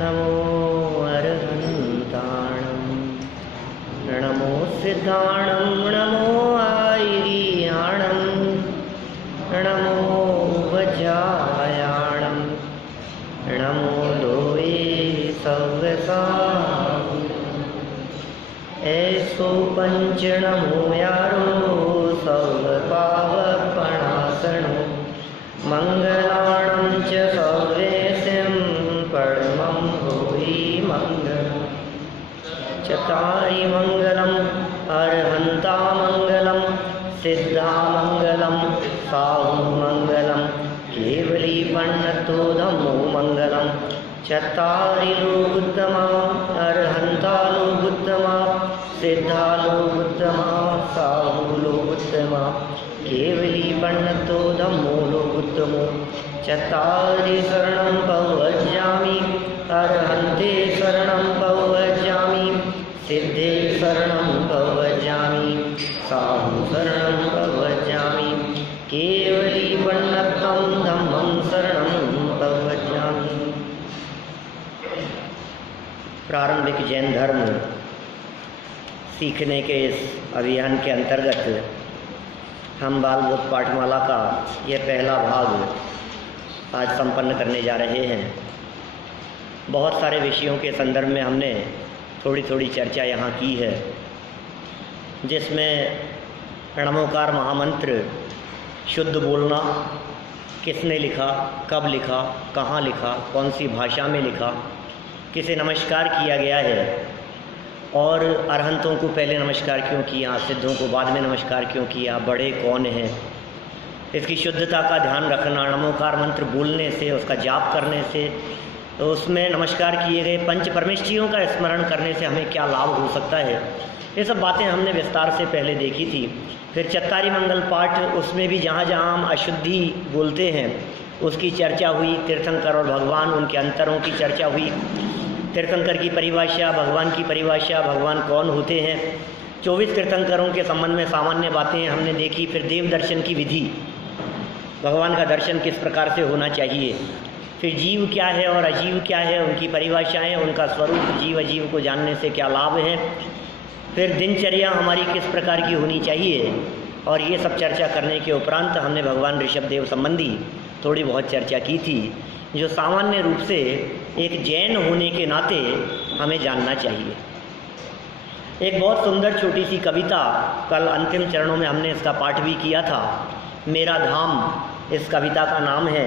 नमो अरहन्ताणं नमो सिद्धाणं नमो आयर्याणं नमो वज्रायाणं नमो लोये सव्यसा ऐसो पंच नमो यारो सर्वपावपणासनो मंगलाणं च सर्वेशं परमं भूरि मंगलम् चतारि मंगलम् अरहन्ता मंगलं सिद्धा मंगलं साहु मंगलं केवली पन्नतो धम्मो मंगलं चत्तारि लोकोत्तमा अरहन्ता लोकोत्तमा सिद्धा लोकोत्तमा साहु लोकोत्तमा केवली पन्नतो धम्मो लोकोत्तमो चत्तारि शरणं प्रव्रजामि अरहन्ते शरणं प्रव्रजामि सिद्धे शरणं प्रव्रजामि साहु शरणं प्रव्रजामि केवली पन्नतं धम्मं शरणं प्रव्रजामि। प्रारंभिक जैन धर्म सीखने के इस अभियान के अंतर्गत हम बाल बोध पाठमाला का यह पहला भाग आज संपन्न करने जा रहे हैं। बहुत सारे विषयों के संदर्भ में हमने थोड़ी थोड़ी चर्चा यहाँ की है, जिसमें प्रणमोकार महामंत्र शुद्ध बोलना, किसने लिखा, कब लिखा, कहाँ लिखा, कौन सी भाषा में लिखा, किसे नमस्कार किया गया है और अरहंतों को पहले नमस्कार क्यों किया, सिद्धों को बाद में नमस्कार क्यों किया, बड़े कौन हैं, इसकी शुद्धता का ध्यान रखना, नमोकार मंत्र बोलने से, उसका जाप करने से, तो उसमें नमस्कार किए गए पंच परमेष्ठियों का स्मरण करने से हमें क्या लाभ हो सकता है, ये सब बातें हमने विस्तार से पहले देखी थी। फिर चत्तारी मंगल पाठ, उसमें भी जहाँ जहाँ हम अशुद्धि बोलते हैं उसकी चर्चा हुई। तीर्थंकर और भगवान, उनके अंतरों की चर्चा हुई। तीर्थंकर की परिभाषा, भगवान की परिभाषा, भगवान कौन होते हैं, 24 तीर्थंकरों के संबंध में सामान्य बातें हमने देखी। फिर देव दर्शन की विधि, भगवान का दर्शन किस प्रकार से होना चाहिए, फिर जीव क्या है और अजीव क्या है, उनकी परिभाषाएं, उनका स्वरूप, जीव अजीव को जानने से क्या लाभ है, फिर दिनचर्या हमारी किस प्रकार की होनी चाहिए, और ये सब चर्चा करने के उपरांत हमने भगवान ऋषभदेव संबंधी थोड़ी बहुत चर्चा की थी, जो सामान्य रूप से एक जैन होने के नाते हमें जानना चाहिए। एक बहुत सुंदर छोटी सी कविता, कल अंतिम चरणों में हमने इसका पाठ भी किया था, मेरा धाम इस कविता का नाम है।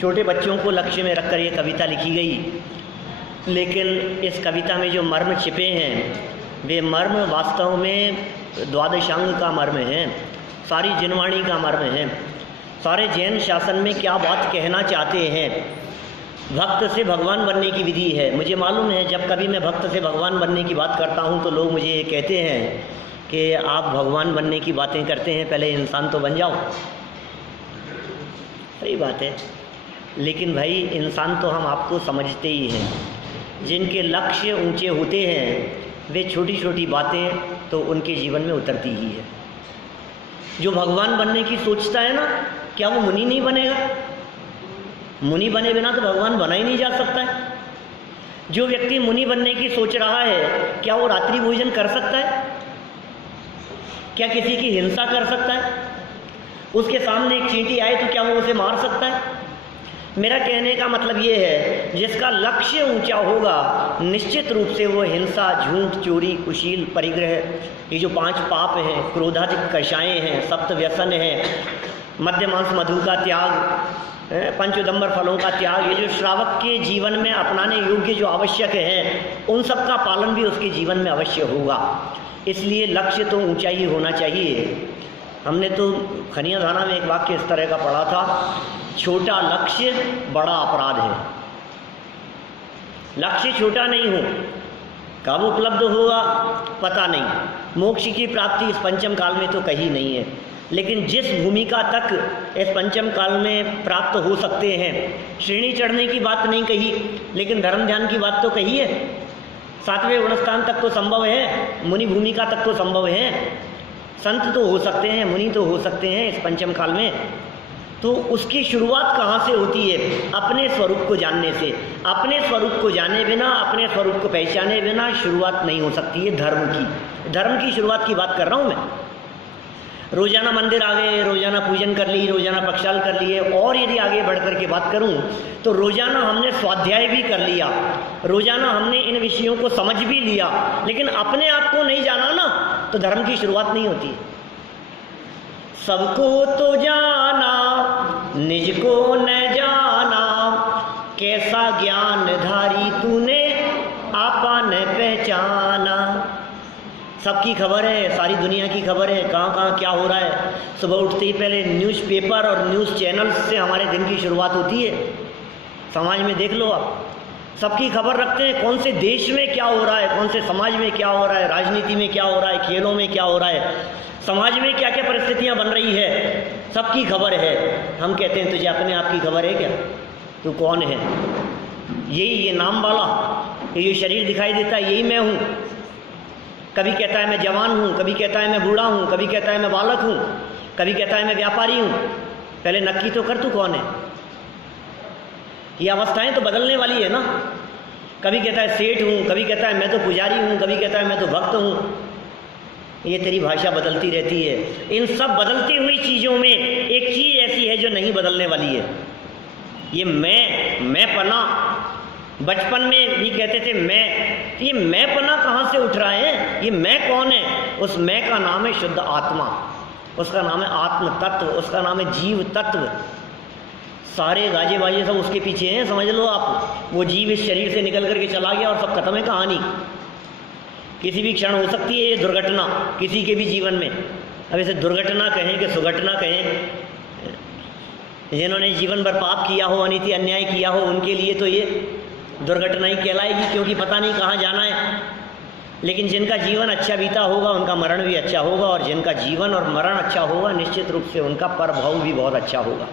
छोटे बच्चों को लक्ष्य में रखकर ये कविता लिखी गई, लेकिन इस कविता में जो मर्म छिपे हैं वे मर्म वास्तव में द्वादशांग का मर्म है, सारी जिनवाणी का मर्म है, सारे जैन शासन में क्या बात कहना चाहते हैं। भक्त से भगवान बनने की विधि है। मुझे मालूम है जब कभी मैं भक्त से भगवान बनने की बात करता हूँ तो लोग मुझे ये कहते हैं कि आप भगवान बनने की बातें करते हैं, पहले इंसान तो बन जाओ। सही बात है, लेकिन भाई इंसान तो हम आपको समझते ही हैं। जिनके लक्ष्य ऊंचे होते हैं वे छोटी छोटी बातें तो उनके जीवन में उतरती ही है। जो भगवान बनने की सोचता है ना, क्या वो मुनि नहीं बनेगा? मुनि बने बिना तो भगवान बना ही नहीं जा सकता है। जो व्यक्ति मुनि बनने की सोच रहा है, क्या वो रात्रि भोजन कर सकता है? क्या किसी की हिंसा कर सकता है? उसके सामने एक चींटी आए तो क्या वो उसे मार सकता है? मेरा कहने का मतलब ये है, जिसका लक्ष्य ऊंचा होगा निश्चित रूप से वो हिंसा, झूठ, चोरी, कुशील, परिग्रह, ये जो 5 पाप हैं, क्रोधाधिक कषाएँ हैं, सप्त व्यसन हैं, मद्य मांस मधु का त्याग, पंचोदंबर फलों का त्याग, ये जो श्रावक के जीवन में अपनाने योग्य जो आवश्यक है, उन सब का पालन भी उसके जीवन में अवश्य होगा। इसलिए लक्ष्य तो ऊंचा ही होना चाहिए। हमने तो खनिया धाना में एक वाक्य इस तरह का पढ़ा था, छोटा लक्ष्य बड़ा अपराध है। लक्ष्य छोटा नहीं हो, कब उपलब्ध होगा पता नहीं। मोक्ष की प्राप्ति इस पंचम काल में तो कहीं नहीं है, लेकिन जिस भूमिका तक इस पंचम काल में प्राप्त हो सकते हैं, श्रेणी चढ़ने की बात नहीं कही, लेकिन धर्म ध्यान की बात तो कही है। 7वें गुणस्थान तक तो संभव है, मुनि भूमिका तक तो संभव है, संत तो हो सकते हैं, मुनि तो हो सकते हैं इस पंचम काल में। तो उसकी शुरुआत कहाँ से होती है? अपने स्वरूप को जानने से। अपने स्वरूप को जाने बिना, अपने स्वरूप को पहचाने बिना शुरुआत नहीं हो सकती है धर्म की। धर्म की शुरुआत की बात कर रहा हूँ मैं। रोजाना मंदिर आ गए, रोजाना पूजन कर ली, रोजाना पक्षाल कर लिए, और यदि आगे बढ़ कर के बात करूं तो रोजाना हमने स्वाध्याय भी कर लिया, रोजाना हमने इन विषयों को समझ भी लिया, लेकिन अपने आप को नहीं जाना ना, तो धर्म की शुरुआत नहीं होती। सबको तो जाना, निज को न जाना, कैसा ज्ञान धारी तूने आपा न पहचाना। सबकी खबर है, सारी दुनिया की खबर है, कहाँ कहाँ क्या हो रहा है। सुबह उठते ही पहले न्यूज़पेपर और न्यूज़ चैनल्स से हमारे दिन की शुरुआत होती है। समाज में देख लो आप, सबकी खबर रखते हैं कौन से देश में क्या हो रहा है, कौन से समाज में क्या हो रहा है, राजनीति में क्या हो रहा है, खेलों में क्या हो रहा है, समाज में क्या क्या परिस्थितियाँ बन रही है, सबकी खबर है। हम कहते हैं तुझे अपने आप की खबर है क्या? तू कौन है? यही ये नाम वाला, ये शरीर दिखाई देता है, यही मैं हूँ। कभी कहता है मैं जवान हूँ, कभी कहता है मैं बूढ़ा हूँ, कभी कहता है मैं बालक हूँ, कभी कहता है मैं व्यापारी हूँ। पहले नक्की तो कर तू कौन है। ये अवस्थाएं तो बदलने वाली है ना। कभी कहता है सेठ हूँ, कभी कहता है मैं तो पुजारी हूँ, कभी कहता है मैं तो भक्त हूँ। ये तेरी भाषा बदलती रहती है। इन सब बदलती हुई चीज़ों में एक चीज़ ऐसी है जो नहीं बदलने वाली है। ये मैं पना, बचपन में भी कहते थे मैं, ये मैं पना कहाँ से उठ रहा है? ये मैं कौन है? उस मैं का नाम है शुद्ध आत्मा, उसका नाम है आत्म तत्व, उसका नाम है जीव तत्व। सारे गाजे बाजे सब उसके पीछे हैं, समझ लो आप। वो जीव इस शरीर से निकल करके चला गया और सब खत्म है कहानी। किसी भी क्षण हो सकती है ये दुर्घटना किसी के भी जीवन में। अब इसे दुर्घटना कहें कि सुघटना कहें, जिन्होंने जीवन भर पाप किया हो, अनिति अन्याय किया हो, उनके लिए तो ये दुर्घटना ही कहलाएगी, क्योंकि पता नहीं कहाँ जाना है। लेकिन जिनका जीवन अच्छा बीता होगा उनका मरण भी अच्छा होगा, और जिनका जीवन और मरण अच्छा होगा निश्चित रूप से उनका परभव भी बहुत अच्छा होगा।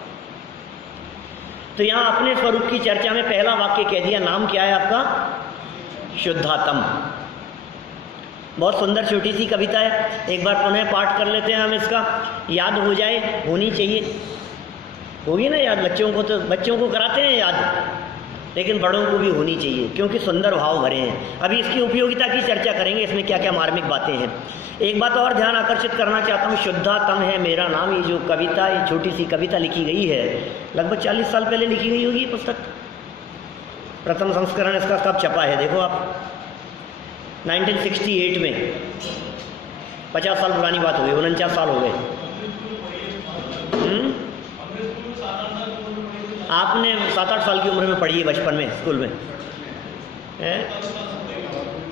तो यहाँ अपने स्वरूप की चर्चा में पहला वाक्य कह दिया। नाम क्या है आपका? शुद्धात्म। बहुत सुंदर छोटी सी कविता है, एक बार पुनः पाठ कर लेते हैं हम इसका, याद हो जाए, होनी चाहिए। होगी ना याद? बच्चों को कराते हैं याद, लेकिन बड़ों को भी होनी चाहिए, क्योंकि सुंदर भाव भरे हैं। अभी इसकी उपयोगिता की चर्चा करेंगे, इसमें क्या क्या मार्मिक बातें हैं। एक बात और ध्यान आकर्षित करना चाहता हूँ, शुद्धात्म है मेरा नाम। ये जो कविता, ये छोटी सी कविता लिखी गई है, लगभग 40 साल पहले लिखी गई होगी ये पुस्तक। प्रथम संस्करण इसका कब छपा है देखो आप, 1968 में। 50 साल पुरानी बात हो गई, 49 साल हो गए। आपने 7-8 साल की उम्र में पढ़ी है, बचपन में स्कूल में।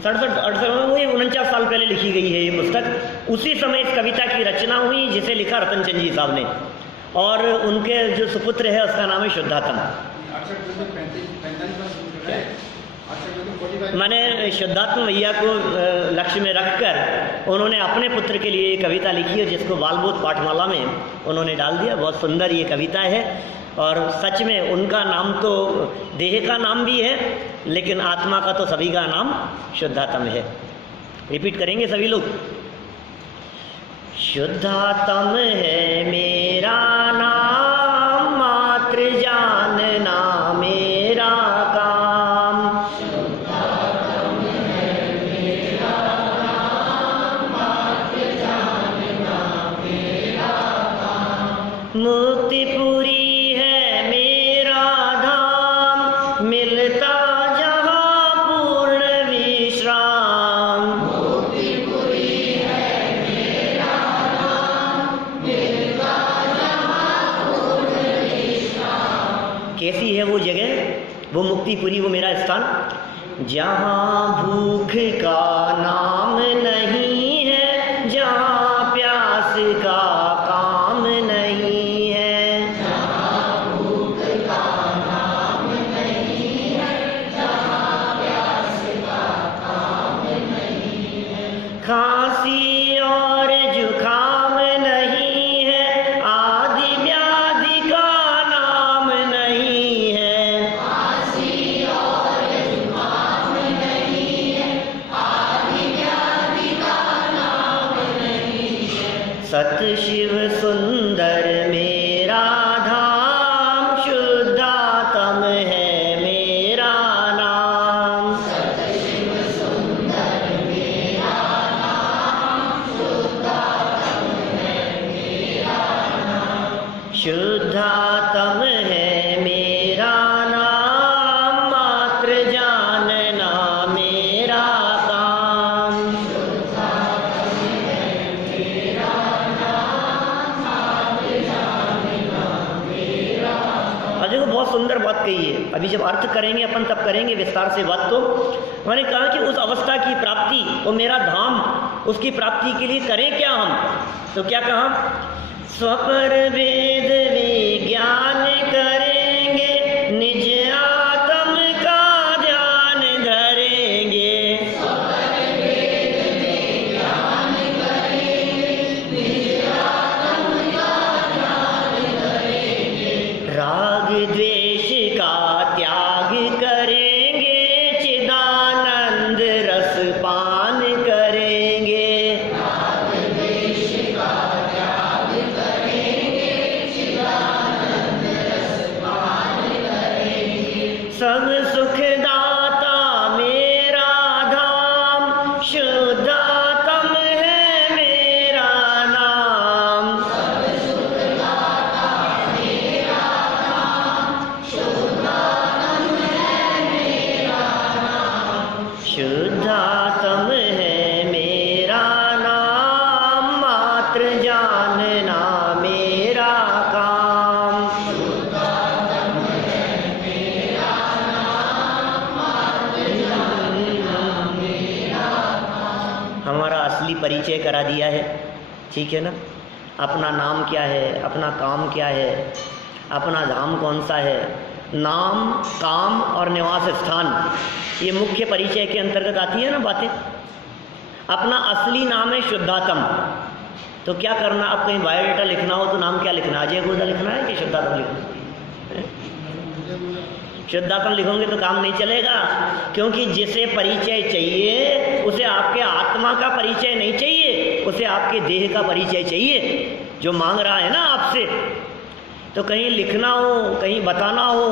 67-68 में, वही 49 साल पहले लिखी गई है ये पुस्तक। उसी समय इस कविता की रचना हुई जिसे लिखा रतन चंद जी साहब ने, और उनके जो सुपुत्र है उसका नाम है शुद्धात्म। मैंने शुद्धात्म भैया को लक्ष्य में रखकर उन्होंने अपने पुत्र के लिए ये कविता लिखी है, जिसको बालबोध पाठमाला में उन्होंने डाल दिया। बहुत सुंदर ये कविता है, और सच में उनका नाम तो देह का नाम भी है, लेकिन आत्मा का तो सभी का नाम शुद्धात्म है। रिपीट करेंगे सभी लोग। शुद्धात्म है मेरा नाम, मात्र जानना मेरा काम। शुद्धात्म है मेरा नाम, मात्र जानना मेरा काम। मुक्तिपुरी मिलता जहाँ पूर्ण विश्राम। मुक्तिपुरी है मेरा नाम, मिलता जहाँ पूर्ण विश्राम। कैसी है वो जगह, वो मुक्तिपुरी, वो मेरा स्थान? जहाँ भूख का नाम नहीं है, जहाँ प्यास का काम नहीं है। खांसी और जुखाम नहीं है, आदि व्याधि का नाम नहीं है। खांसी और जुखाम नहीं है, आदि व्याधि का नाम नहीं है। सत शिव सुंदर मेरा धाम, अभी जब अर्थ करेंगे अपन तब करेंगे विस्तार से बात। तो मैंने कहा कि उस अवस्था की प्राप्ति, वो मेरा धाम, उसकी प्राप्ति के लिए करें क्या हम? तो क्या कहा? स्वपर वेद विज्ञान करेंगे, निज आत्म का ध्यान धरेंगे। राग द्वेष का त्याग करेंगे, चिदानंद रस पान करेंगे। सब सुखदाता मेरा धाम, शुद्धात्म है मेरा नाम। शुद्धात्म है मेरा नाम, मात्र जानना मेरा काम। हमारा असली परिचय करा दिया है, ठीक है ना? अपना नाम क्या है, अपना काम क्या है, अपना धाम कौन सा है। नाम, काम और निवास स्थान, ये मुख्य परिचय के अंतर्गत आती है ना बातें। अपना असली नाम है शुद्धात्म। तो क्या करना, अब कहीं बायोडाटा लिखना हो तो नाम क्या लिखना? अजय गुर्दा लिखना है कि शुद्धात्म लिखना है? शुद्धात्म लिखोगे तो काम नहीं चलेगा, क्योंकि जिसे परिचय चाहिए उसे आपके आत्मा का परिचय नहीं चाहिए, उसे आपके देह का परिचय चाहिए जो मांग रहा है ना आपसे। तो कहीं लिखना हो, कहीं बताना हो,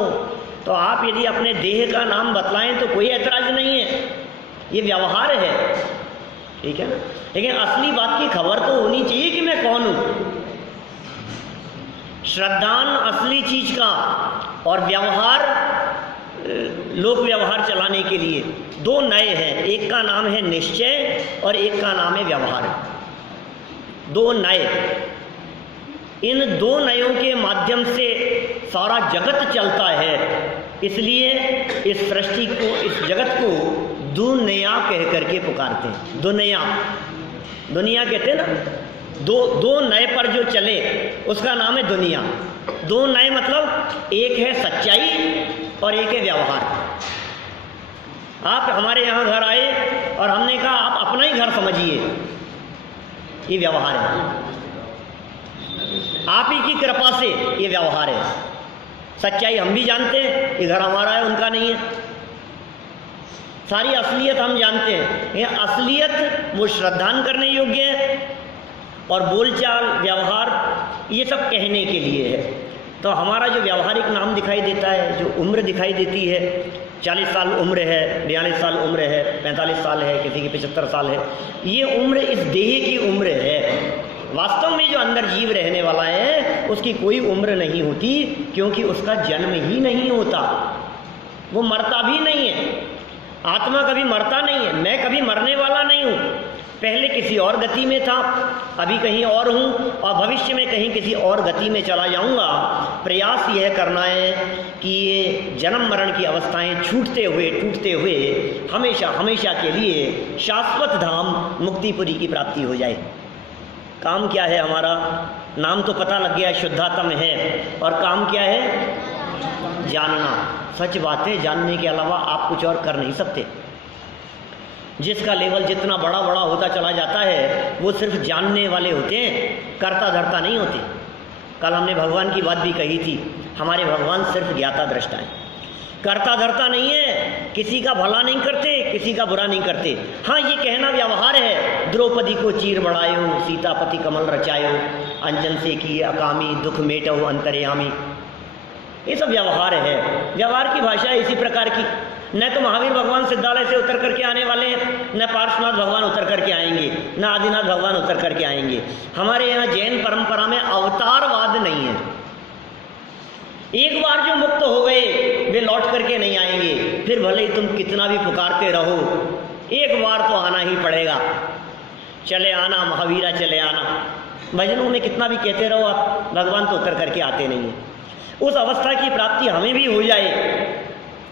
तो आप यदि अपने देह का नाम बतलाएं तो कोई ऐतराज नहीं है, ये व्यवहार है, ठीक है ना? लेकिन असली बात की खबर तो होनी चाहिए कि मैं कौन हूं। श्रद्धान असली चीज का, और व्यवहार लोक व्यवहार चलाने के लिए दो नए हैं। एक का नाम है निश्चय और एक का नाम है व्यवहार। दो नए, इन दो नयों के माध्यम से सारा जगत चलता है। इसलिए इस सृष्टि को, इस जगत को दुनिया कह करके पुकारते हैं। दुनिया, दुनिया कहते हैं ना, दो नए पर जो चले उसका नाम है दुनिया। दो नए मतलब एक है सच्चाई और एक है व्यवहार। आप हमारे यहाँ घर आए और हमने कहा आप अपना ही घर समझिए, ये व्यवहार है। आप ही की कृपा से ये व्यवहार है। सच्चाई हम भी जानते हैं, ये घर हमारा है, उनका नहीं है। सारी असलियत हम जानते हैं। ये असलियत वो श्रद्धान करने योग्य है, और बोलचाल, व्यवहार, ये सब कहने के लिए है। तो हमारा जो व्यवहारिक नाम दिखाई देता है, जो उम्र दिखाई देती है, 40 साल उम्र है, 42 साल उम्र है, 45 साल है, किसी की 75 साल है, ये उम्र इस देह की उम्र है। वास्तव में जो अंदर जीव रहने वाला है उसकी कोई उम्र नहीं होती, क्योंकि उसका जन्म ही नहीं होता, वो मरता भी नहीं है। आत्मा कभी मरता नहीं है। मैं कभी मरने वाला नहीं हूँ। पहले किसी और गति में था, अभी कहीं और हूँ, और भविष्य में कहीं किसी और गति में चला जाऊँगा। प्रयास यह करना है कि ये जन्म मरण की अवस्थाएं छूटते हुए, टूटते हुए हमेशा हमेशा के लिए शाश्वत धाम मुक्तिपुरी की प्राप्ति हो जाए। काम क्या है हमारा? नाम तो पता लग गया, शुद्धात्म है, और काम क्या है? जानना। सच बात है, जानने के अलावा आप कुछ और कर नहीं सकते। जिसका लेवल जितना बड़ा बड़ा होता चला जाता है वो सिर्फ जानने वाले होते हैं, करता धरता नहीं होते। कल हमने भगवान की बात भी कही थी, हमारे भगवान सिर्फ ज्ञाता दृष्टा है, करता धरता नहीं है। किसी का भला नहीं करते, किसी का बुरा नहीं करते। हाँ, ये कहना व्यवहार है, द्रौपदी को चीर बढ़ायो, सीतापति कमल रचायो, अंजन से किए अकामी, दुख मेटो अंतर्यामी। ये सब व्यवहार है। व्यवहार की भाषा है इसी प्रकार की। न तो महावीर भगवान सिद्धालय से उतर करके आने वाले हैं, न पार्श्वनाथ भगवान उतर करके आएंगे, न आदिनाथ भगवान उतर करके आएंगे। हमारे यहाँ जैन परंपरा में अवतारवाद नहीं है। एक बार जो मुक्त हो गए वे लौट करके नहीं आएंगे, फिर भले ही तुम कितना भी पुकारते रहो, एक बार तो आना ही पड़ेगा। चले आना महावीरा चले आना, भजनों में कितना भी कहते रहो आप, भगवान तो उतर करके आते नहीं है। उस अवस्था की प्राप्ति हमें भी हो जाए,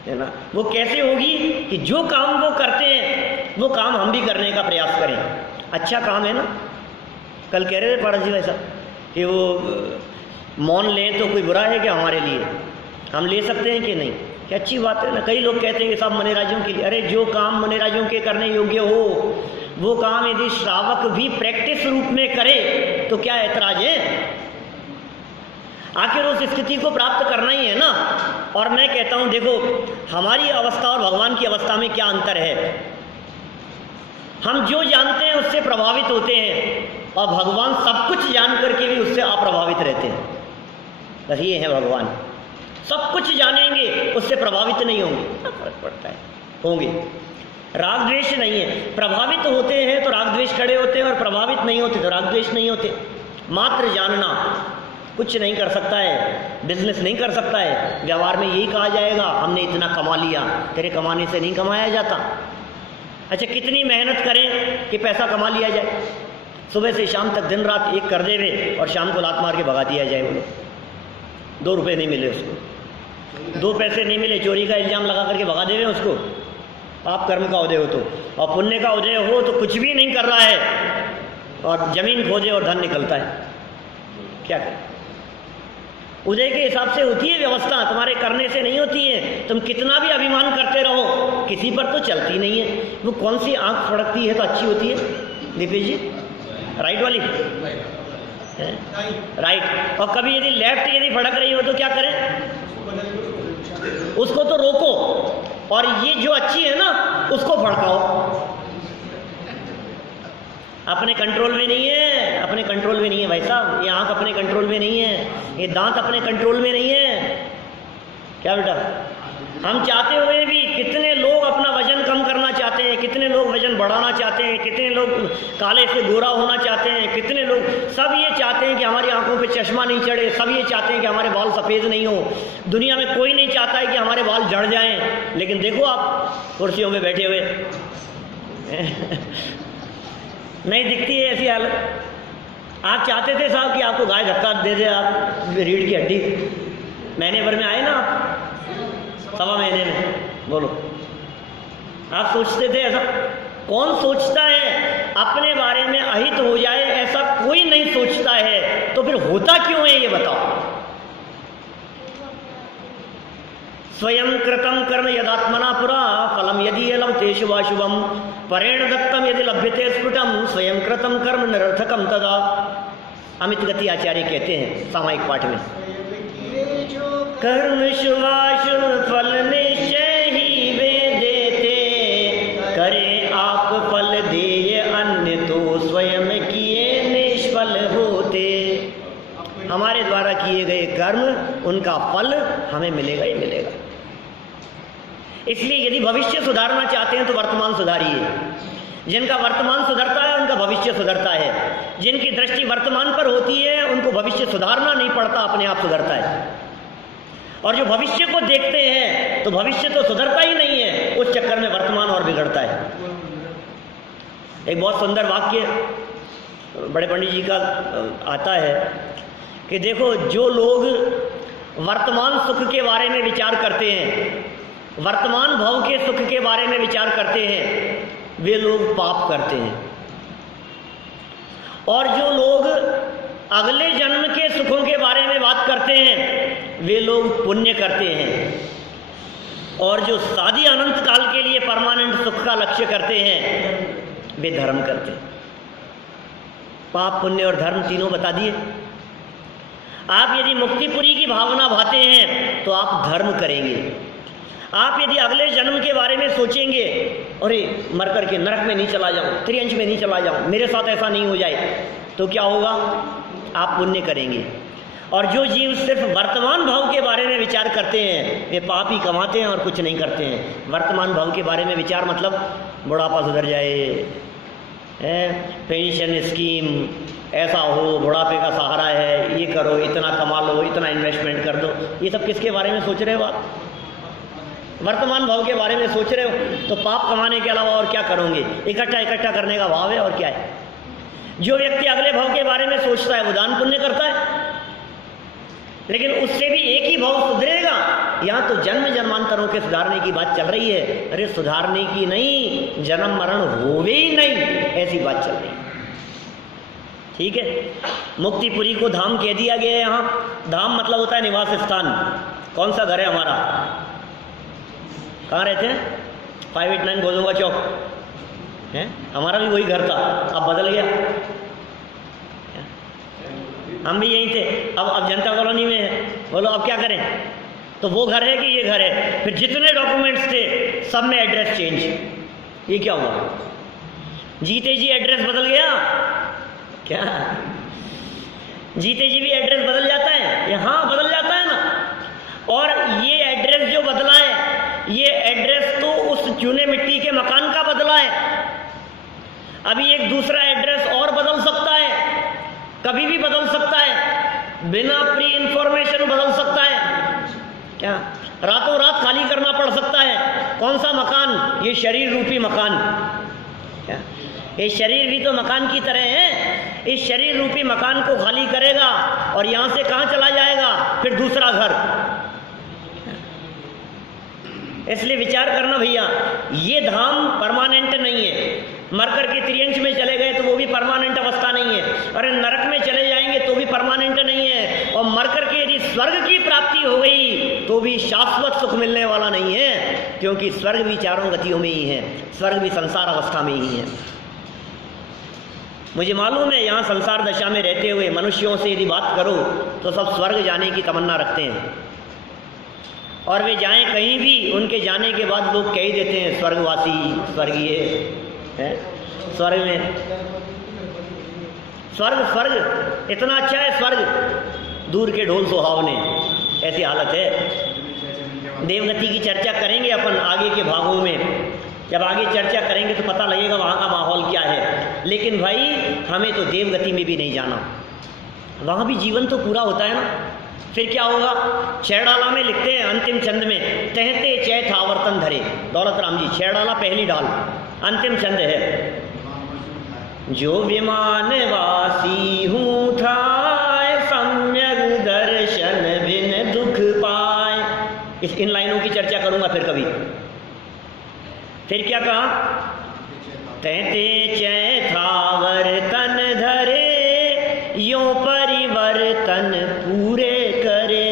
है ना। वो कैसे होगी कि जो काम वो करते हैं वो काम हम भी करने का प्रयास करें। अच्छा काम है ना। कल कह रहे थे पारस जी वैसा कि वो मौन लें तो कोई बुरा है क्या हमारे लिए, हम ले सकते हैं कि नहीं, कि अच्छी बात है ना। कई लोग कहते हैं कि सब मनेराजों के लिए, अरे जो काम मनेराजों के करने योग्य हो वो काम यदि श्रावक भी प्रैक्टिस रूप में करे तो क्या ऐतराज है। आखिर उस स्थिति को प्राप्त करना ही है ना। और मैं कहता हूं देखो हमारी अवस्था और भगवान की अवस्था में क्या अंतर है। हम जो जानते हैं उससे प्रभावित होते हैं और भगवान सब कुछ जान करके भी उससे अप्रभावित रहते हैं। बस ये है भगवान, सब कुछ जानेंगे उससे प्रभावित नहीं होंगे। क्या फर्क पड़ता है, होंगे। राग द्वेष नहीं है, प्रभावित होते हैं तो राग द्वेष खड़े होते हैं और प्रभावित नहीं होते तो राग द्वेष नहीं होते। मात्र जानना कुछ नहीं कर सकता है, बिजनेस नहीं कर सकता है। व्यवहार में यही कहा जाएगा हमने इतना कमा लिया, तेरे कमाने से नहीं कमाया जाता। अच्छा कितनी मेहनत करें कि पैसा कमा लिया जाए, सुबह से शाम तक दिन रात एक कर देवे और शाम को लात मार के भगा दिया जाए। बोलो 2 रुपये नहीं मिले उसको, 2 पैसे नहीं मिले, चोरी का इल्जाम लगा करके भगा देवे उसको। पाप कर्म का उदय हो तो, और पुण्य का उदय हो तो कुछ भी नहीं कर रहा है और जमीन खोजे और धन निकलता है। क्या करें, उदय के हिसाब से होती है व्यवस्था, तुम्हारे करने से नहीं होती है। तुम कितना भी अभिमान करते रहो किसी पर तो चलती नहीं है। वो कौन सी आंख फड़कती है तो अच्छी होती है दीपेश जी, राइट वाली है? राइट। और कभी यदि लेफ्ट यदि फड़क रही हो तो क्या करें, उसको तो रोको और ये जो अच्छी है ना उसको फड़काओ। अपने कंट्रोल में नहीं है, अपने कंट्रोल में नहीं है भाई साहब। ये आंख अपने कंट्रोल में नहीं है, ये दांत अपने कंट्रोल में नहीं है। क्या बेटा, हम चाहते हुए भी कितने लोग अपना वजन कम करना चाहते हैं, कितने लोग वजन बढ़ाना चाहते हैं, कितने लोग काले से गोरा होना चाहते हैं, कितने लोग सब ये चाहते हैं कि हमारी आंखों पे चश्मा नहीं चढ़े, सब ये चाहते हैं कि हमारे बाल सफ़ेद नहीं हो। दुनिया में कोई नहीं चाहता है कि हमारे बाल झड़ जाएं। लेकिन देखो आप कुर्सियों में बैठे हुए नहीं दिखती है ऐसी हालत। आप चाहते थे साहब कि आपको गाय धक्का दे दे, आप रीढ़ की हड्डी महीने भर में आए ना, आप 1.25 महीने में, बोलो आप सोचते थे ऐसा? कौन सोचता है अपने बारे में अहित हो जाए, ऐसा कोई नहीं सोचता है। तो फिर होता क्यों है ये बताओ। स्वयं कृतं कर्म यदात्मना पुरा फलम यदि लभते शुभाशुभम परेण दत्तम यदि लभ्यते स्फुटम स्वयं कृतं कर्म निरर्थकम तदा। अमित गति आचार्य कहते हैं सामायिक पाठ में, कर्म शुभाशुभ फल निश्चय ही वे देते, करे आप फल देय अन्य तो स्वयं किए निष्फल होते। हमारे द्वारा किए गए कर्म उनका फल हमें मिलेगा ही मिलेगा। इसलिए यदि भविष्य सुधारना चाहते हैं तो वर्तमान सुधारिए। जिनका वर्तमान सुधरता है उनका भविष्य सुधरता है। जिनकी दृष्टि वर्तमान पर होती है उनको भविष्य सुधारना नहीं पड़ता, अपने आप सुधरता है। और जो भविष्य को देखते हैं तो भविष्य तो सुधरता ही नहीं है, उस चक्कर में वर्तमान और बिगड़ता है। एक बहुत सुंदर वाक्य बड़े पंडित जी का आता है कि देखो जो लोग वर्तमान सुख के बारे में विचार करते हैं, वर्तमान भव के सुख के बारे में विचार करते हैं, वे लोग पाप करते हैं। और जो लोग अगले जन्म के सुखों के बारे में बात करते हैं वे लोग पुण्य करते हैं। और जो शादी अनंत काल के लिए परमानेंट सुख का लक्ष्य करते हैं वे धर्म करते हैं। पाप पुण्य और धर्म तीनों बता दिए। आप यदि मुक्तिपुरी की भावना भाते हैं तो आप धर्म करेंगे। आप यदि अगले जन्म के बारे में सोचेंगे, अरे मर करके नरक में नहीं चला जाऊं, त्रियंश में नहीं चला जाऊं, मेरे साथ ऐसा नहीं हो जाए, तो क्या होगा, आप पुण्य करेंगे। और जो जीव सिर्फ वर्तमान भाव के बारे में विचार करते हैं वे पाप ही कमाते हैं और कुछ नहीं करते हैं। वर्तमान भाव के बारे में विचार मतलब बुढ़ापा सुधर जाए, पेंशन स्कीम ऐसा हो, बुढ़ापे का सहारा है, ये करो, इतना कमा लो, इतना इन्वेस्टमेंट कर दो। ये सब किसके बारे में सोच रहे हो आप? वर्तमान भाव के बारे में सोच रहे हो। तो पाप कमाने के अलावा और क्या करोगे? इकट्ठा करने का भाव है और क्या है। जो व्यक्ति अगले भाव के बारे में सोचता है वो दान पुण्य करता है, लेकिन उससे भी एक ही भाव सुधरेगा यहाँ तो जन्म जन्मांतरों के सुधारने की बात चल रही है। अरे सुधारने की नहीं, जन्म मरण होवे ही नहीं, ऐसी बात चल रही है। ठीक है, मुक्तिपुरी को धाम कह दिया गया है। यहाँ धाम मतलब होता है निवास स्थान। कौन सा घर है हमारा? कहाँ रहते हैं? 589 गोलूंगा चौक है, हमारा भी वही घर था, अब बदल गया। हम भी यहीं थे, अब जनता कॉलोनी में है। बोलो अब क्या करें? तो वो घर है कि ये घर है? फिर जितने डॉक्यूमेंट्स थे सब में एड्रेस चेंज। ये क्या हुआ? जीते जी एड्रेस बदल गया क्या? जीते जी भी एड्रेस बदल जाता है? हाँ बदल जाता है ना। और ये एड्रेस जो बदला है, ये एड्रेस तो उस चूने मिट्टी के मकान का बदला है। अभी एक दूसरा एड्रेस और बदल सकता है, कभी भी बदल सकता है, बिना प्री इंफॉर्मेशन बदल सकता है क्या? रातों रात खाली करना पड़ सकता है। कौन सा मकान? ये शरीर रूपी मकान। क्या ये शरीर भी तो मकान की तरह है? इस शरीर रूपी मकान को खाली करेगा और यहां से कहां चला जाएगा? फिर दूसरा घर। इसलिए विचार करना भैया, ये धाम परमानेंट नहीं है। मरकर के त्रियंश में चले गए तो वो भी परमानेंट अवस्था नहीं है। अरे नरक में चले जाएंगे तो भी परमानेंट नहीं है। और मरकर के यदि स्वर्ग की प्राप्ति हो गई तो भी शाश्वत सुख मिलने वाला नहीं है, क्योंकि स्वर्ग भी चारों गतियों में ही है, स्वर्ग भी संसार अवस्था में ही है। मुझे मालूम है यहाँ संसार दशा में रहते हुए मनुष्यों से यदि बात करो तो सब स्वर्ग जाने की तमन्ना रखते हैं, और वे जाएं कहीं भी, उनके जाने के बाद लोग कह ही देते हैं स्वर्गवासी, स्वर्गीय है, स्वर्ग में। स्वर्ग इतना अच्छा है, स्वर्ग दूर के ढोल सुहावने, ऐसी हालत है। देवगति की चर्चा करेंगे अपन आगे के भागों में, जब आगे चर्चा करेंगे तो पता लगेगा वहाँ का माहौल क्या है। लेकिन भाई हमें तो देवगति में भी नहीं जाना, वहाँ भी जीवन तो पूरा होता है ना। फिर क्या होगा? छेड़ाला में लिखते हैं अंतिम छंद में, कहते चैत आवर्तन धरे। दौलत राम जी, छेड़ाला पहली डाल, अंतिम छंद है, जो विमान वासी हूँ थाए, सम्यक दर्शन बिन दुख पाए। इन लाइनों की चर्चा करूंगा फिर कभी। फिर क्या कहा? कहते चैथावर्तन धरे, यो परिवर्तन पूरे करे।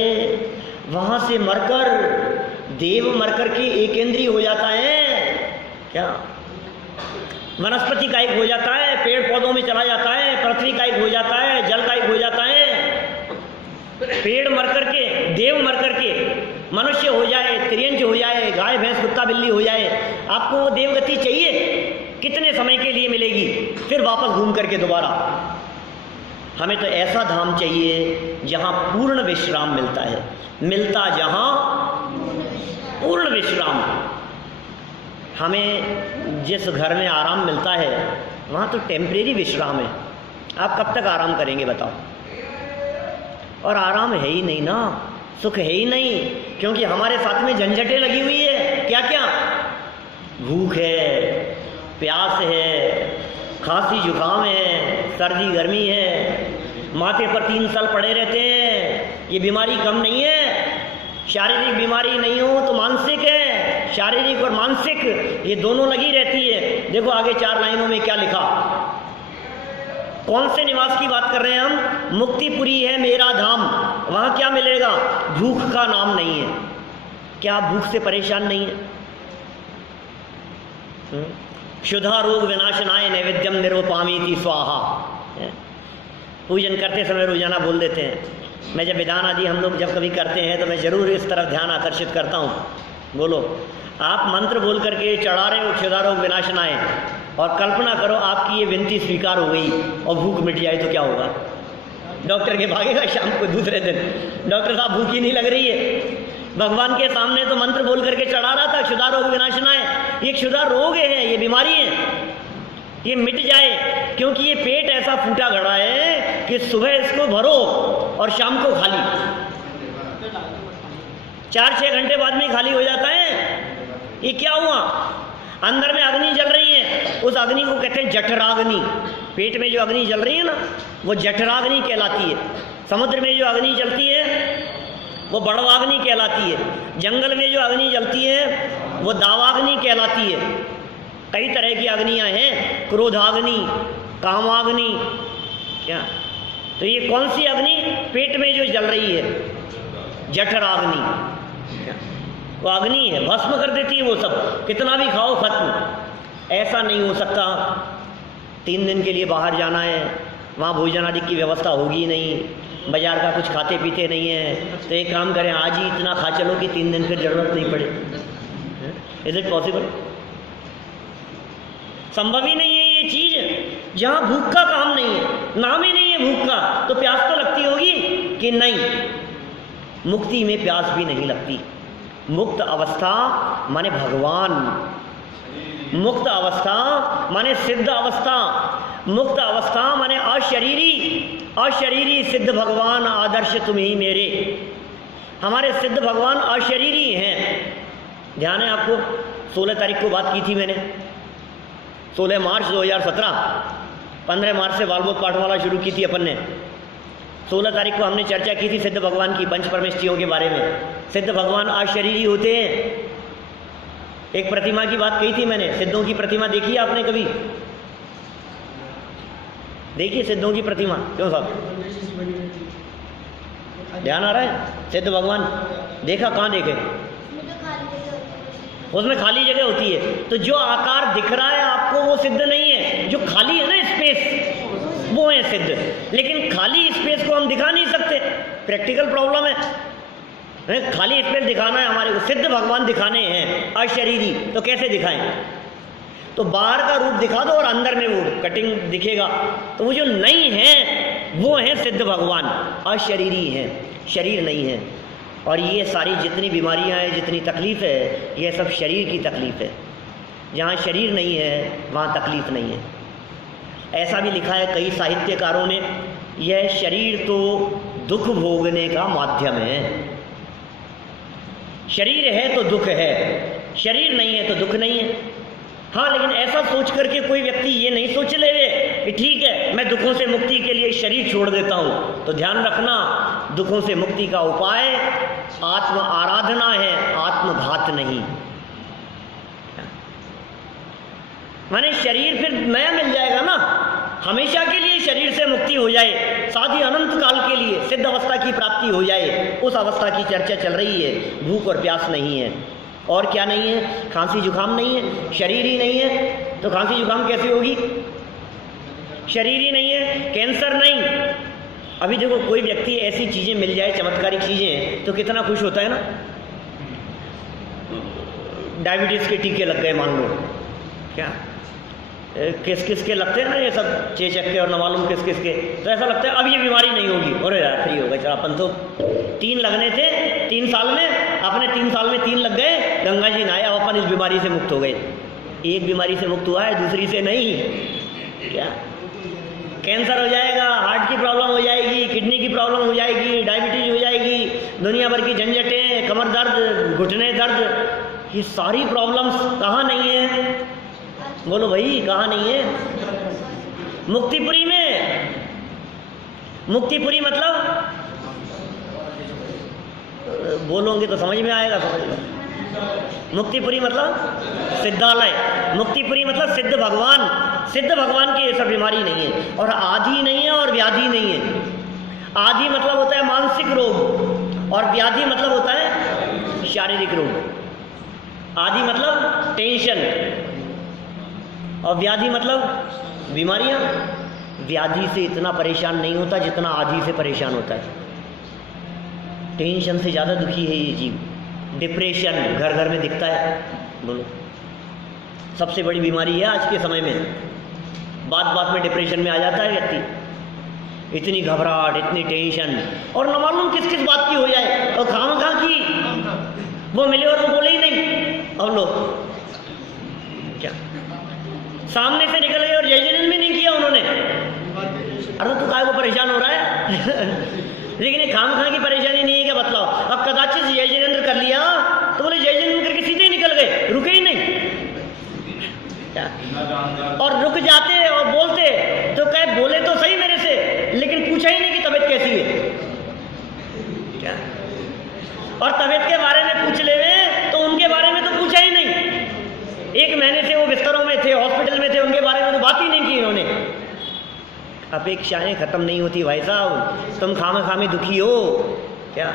वहां से मरकर देव मरकर के एकेंद्रीय हो जाता है क्या? वनस्पति का एक हो जाता है, पेड़ पौधों में चला जाता है, पृथ्वी का एक हो जाता है, जल का एक हो जाता है। पेड़ मर करके, देव मर करके मनुष्य हो जाए, त्रियंज हो जाए, गाय भैंस कुत्ता बिल्ली हो जाए, आपको वो देवगति चाहिए? कितने समय के लिए मिलेगी? फिर वापस घूम करके दोबारा। हमें तो ऐसा धाम चाहिए जहां पूर्ण विश्राम मिलता है, मिलता जहां पूर्ण विश्राम। हमें जिस घर में आराम मिलता है वहाँ तो टेम्परेरी विश्राम है। आप कब तक आराम करेंगे बताओ? और आराम है ही नहीं ना, सुख है ही नहीं, क्योंकि हमारे साथ में झंझटें लगी हुई है। क्या क्या? भूख है, प्यास है, खांसी जुकाम है, सर्दी गर्मी है, माथे पर 3 साल पड़े रहते हैं। ये बीमारी कम नहीं है। शारीरिक बीमारी नहीं हो तो मानसिक है, शारीरिक और मानसिक ये दोनों लगी रहती है। देखो आगे 4 लाइनों में क्या लिखा। कौन से निवास की बात कर रहे हैं हम? मुक्तिपुरी है मेरा धाम। वहां क्या मिलेगा? भूख का नाम नहीं है। क्या आप भूख से परेशान नहीं है? शुद्धा रोग विनाशनाय नैवेद्यम निरोपामीति स्वाहा। पूजन करते समय रोजाना बोल देते हैं। मैं जब विधान आदि हम लोग जब कभी करते हैं तो मैं ज़रूर इस तरफ ध्यान आकर्षित करता हूँ। बोलो, आप मंत्र बोल करके चढ़ा रहे हो क्षुधा रोग विनाशनाय, और कल्पना करो आपकी ये विनती स्वीकार हो गई और भूख मिट जाए तो क्या होगा? डॉक्टर के भागेगा शाम को दूसरे दिन, डॉक्टर साहब भूख ही नहीं लग रही है। भगवान के सामने तो मंत्र बोल करके चढ़ा रहा था क्षुधा रोग विनाशनाय। ये क्षुधा रोग है, ये बीमारी है, ये मिट जाए, क्योंकि ये पेट ऐसा फूटा घड़ा है कि सुबह इसको भरो और शाम को खाली, 4-6 घंटे बाद में खाली हो जाता है। ये क्या हुआ? अंदर में अग्नि जल रही है, उस अग्नि को कहते हैं जठराग्नि। पेट में जो अग्नि जल रही है ना, वो जठराग्नि कहलाती है। समुद्र में जो अग्नि जलती है वो बड़वाग्नि कहलाती है। जंगल में जो अग्नि जलती है वो दावाग्नि कहलाती है। कई तरह की अग्नियां हैं, क्रोधाग्नि, कामाग्नि, क्या तो ये कौन सी अग्नि पेट में जो जल रही है, जठराग्नि, वो अग्नि है, भस्म कर देती है वो सब, कितना भी खाओ खत्म। ऐसा नहीं हो सकता। 3 दिन के लिए बाहर जाना है, वहाँ भोजन आदि की व्यवस्था होगी नहीं, बाजार का कुछ खाते पीते नहीं है, तो एक काम करें आज ही इतना खा चलो कि 3 दिन फिर जरूरत नहीं पड़े। Is it possible? संभव ही नहीं है ये चीज। जहाँ भूख का काम नहीं है, नाम ही नहीं है भूख का, तो प्यास तो लगती होगी कि नहीं? मुक्ति में प्यास भी नहीं लगती। मुक्त अवस्था माने भगवान, मुक्त अवस्था माने सिद्ध अवस्था, मुक्त अवस्था माने अशरीरी, अशरीरी सिद्ध भगवान आदर्श तुम ही मेरे। हमारे सिद्ध भगवान अशरीरी हैं। ध्यान है आपको? 16 तारीख को बात की थी मैंने, 16 मार्च 2017, 15 मार्च से बालबोध पाठमाला शुरू की थी अपन ने। 16 तारीख को हमने चर्चा की थी सिद्ध भगवान की, पंच परमेष्ठियों के बारे में। सिद्ध भगवान अशरीरी होते हैं। एक प्रतिमा की बात कही थी मैंने, सिद्धों की प्रतिमा देखी है आपने कभी? देखिए सिद्धों की प्रतिमा, क्यों साहब ध्यान आ रहा है? सिद्ध भगवान देखा? कहाँ देखे? उसमें खाली जगह होती है। तो जो आकार दिख रहा है आपको वो सिद्ध नहीं है, जो खाली है ना स्पेस, वो है सिद्ध। लेकिन खाली स्पेस को हम दिखा नहीं सकते, प्रैक्टिकल प्रॉब्लम है। खाली स्पेस दिखाना है हमारे को, सिद्ध भगवान दिखाने हैं अशरीरी, तो कैसे दिखाएं? तो बाहर का रूप दिखा दो और अंदर में वो कटिंग दिखेगा। तो वो जो नहीं है वो है सिद्ध भगवान, अशरीरी हैं, शरीर नहीं है। और ये सारी जितनी बीमारियां हैं, जितनी तकलीफ है, ये सब शरीर की तकलीफ है। जहाँ शरीर नहीं है वहाँ तकलीफ नहीं है। ऐसा भी लिखा है कई साहित्यकारों ने, यह शरीर तो दुख भोगने का माध्यम है। शरीर है तो दुख है, शरीर नहीं है तो दुख नहीं है। हाँ, लेकिन ऐसा सोच करके कोई व्यक्ति ये नहीं सोच ले कि ठीक है मैं दुखों से मुक्ति के लिए शरीर छोड़ देता हूँ, तो ध्यान रखना, दुखों से मुक्ति का उपाय आत्म आराधना है, आत्मघात नहीं। माने शरीर फिर नया मिल जाएगा ना, हमेशा के लिए शरीर से मुक्ति हो जाए, साथ ही अनंत काल के लिए सिद्ध अवस्था की प्राप्ति हो जाए, उस अवस्था की चर्चा चल रही है। भूख और प्यास नहीं है, और क्या नहीं है? खांसी जुकाम नहीं है, शरीर ही नहीं है तो खांसी जुकाम कैसे होगी? शरीर ही नहीं है, कैंसर नहीं। अभी देखो कोई व्यक्ति ऐसी चीजें मिल जाए, चमत्कारिक चीजें, तो कितना खुश होता है ना। डायबिटीज के टीके लग गए मान लो, क्या किस किस के लगते हैं ना ये सब, चेचक के और न मालूम किस किस के, तो ऐसा लगता है अब ये बीमारी नहीं होगी। अरे यार फ्री हो गए, चल अपन तो 3 लगने थे 3 साल में, अपने 3 साल में 3 लग गए, गंगा जी नहाया, अपन इस बीमारी से मुक्त हो गए। एक बीमारी से मुक्त हुआ है, दूसरी से नहीं। क्या कैंसर हो जाएगा, हार्ट की प्रॉब्लम हो जाएगी, किडनी की प्रॉब्लम हो जाएगी, डायबिटीज हो जाएगी, दुनिया भर की झंझटें, कमर दर्द, घुटने दर्द, ये सारी प्रॉब्लम्स कहाँ नहीं है? बोलो भाई कहाँ नहीं है? मुक्तिपुरी में। मुक्तिपुरी मतलब बोलोगे तो समझ में आएगा, समझ में। मुक्तिपुरी मतलब सिद्धालय, मुक्तिपुरी मतलब सिद्ध भगवान। सिद्ध भगवान की ये सब बीमारी नहीं है, और आदि नहीं है और व्याधि नहीं है। आदि मतलब होता है मानसिक रोग, और व्याधि मतलब होता है शारीरिक रोग। आदि मतलब टेंशन, और व्याधि मतलब बीमारियां। व्याधि से इतना परेशान नहीं होता जितना आदि से परेशान होता है। टेंशन से ज़्यादा दुखी है ये जीव। डिप्रेशन घर घर में दिखता है, बोलो सबसे बड़ी बीमारी है आज के समय में। बात बात में डिप्रेशन में आ जाता है व्यक्ति, इतनी घबराहट, इतनी टेंशन, और न मालूम किस किस बात की हो जाए, और खामखा की वो मिले और वो बोले ही नहीं। और लोग क्या सामने से निकल गए और जय जयन भी नहीं किया उन्होंने। अरे तो काय वो परेशान हो रहा है लेकिन ये खामखा की परेशानी नहीं है क्या बतलाओ? अब कदाचित जय जिनेंद्र कर लिया तो बोले जय जिनेंद्र करके सीधे निकल गए, रुके ही नहीं। और रुक जाते और बोलते तो कहे बोले तो सही मेरे से, लेकिन पूछा ही नहीं कि तबीयत कैसी है क्या, और तबीयत के बारे में पूछ ले 1 महीने से वो बिस्तरों में थे, हॉस्पिटल में थे, उनके बारे में तो बात ही नहीं की इन्होंने। अपेक्षाएं खत्म नहीं होती भाई साहब, तुम खामे दुखी हो क्या?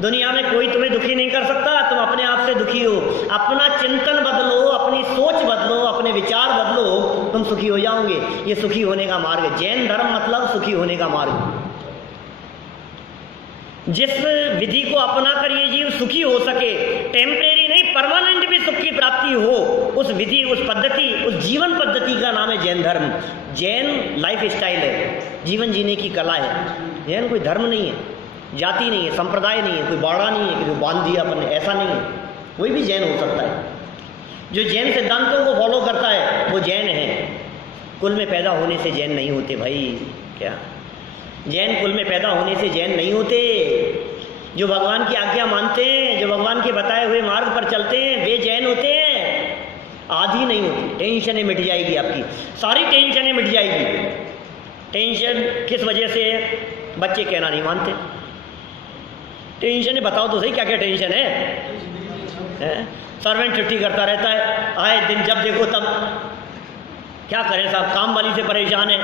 दुनिया में कोई तुम्हें दुखी नहीं कर सकता, तुम अपने आप से दुखी हो। अपना चिंतन बदलो, अपनी सोच बदलो, अपने विचार बदलो, तुम सुखी हो जाओगे। ये सुखी होने का मार्ग है। जैन धर्म मतलब सुखी होने का मार्ग। जिस विधि को अपना कर ये जीव सुखी हो सके, टेम्परेरी नहीं परमानेंट भी सुख की प्राप्ति हो, उस विधि, उस पद्धति, उस जीवन पद्धति का नाम है जैन धर्म। जैन लाइफ स्टाइल है, जीवन जीने की कला है। जैन कोई धर्म नहीं है, जाति नहीं है, संप्रदाय नहीं है, कोई बाड़ा नहीं है कि जो बांध दिया अपन, ऐसा नहीं है। कोई भी जैन हो सकता है। जो जैन सिद्धांतों को फॉलो करता है वो जैन है। कुल में पैदा होने से जैन नहीं होते भाई। क्या जैन कुल में पैदा होने से जैन नहीं होते। जो भगवान की आज्ञा मानते हैं, जो भगवान के बताए हुए मार्ग पर चलते हैं, वे जैन होते हैं। आधी नहीं होती। टेंशनें मिट जाएगी आपकी, सारी टेंशनें मिट जाएगी। टेंशन किस वजह से? बच्चे कहना नहीं मानते। टेंशन है, बताओ तो सही क्या क्या टेंशन है? सर्वेंट छुट्टी करता रहता है, आए दिन जब देखो तब। क्या करें साहब, काम वाली से परेशान है,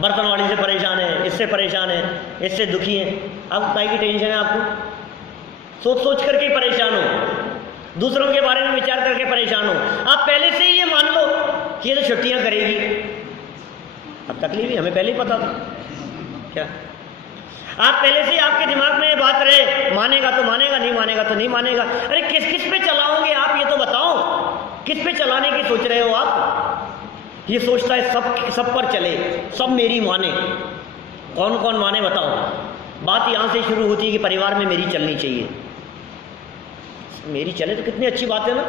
बर्तन वाली से परेशान है, इससे परेशान है, इससे दुखी है। अब काय की टेंशन है आपको? सोच सोच करके परेशान हो, दूसरों के बारे में विचार करके परेशान हो। आप पहले से ही ये मान लो कि ये तो छुट्टियां करेगी। अब तकलीफ ही हमें पहले ही पता था। क्या आप पहले से आपके दिमाग में ये बात रहे, मानेगा तो मानेगा, नहीं मानेगा तो नहीं मानेगा। अरे किस किस पे चलाओगे आप, ये तो बताओ। किस पे चलाने की सोच रहे हो आप? ये सोचता है सब पर चले, सब मेरी माने। कौन कौन माने बताओ? बात यहाँ से शुरू होती है कि परिवार में मेरी चलनी चाहिए। मेरी चले तो कितनी अच्छी बात है ना,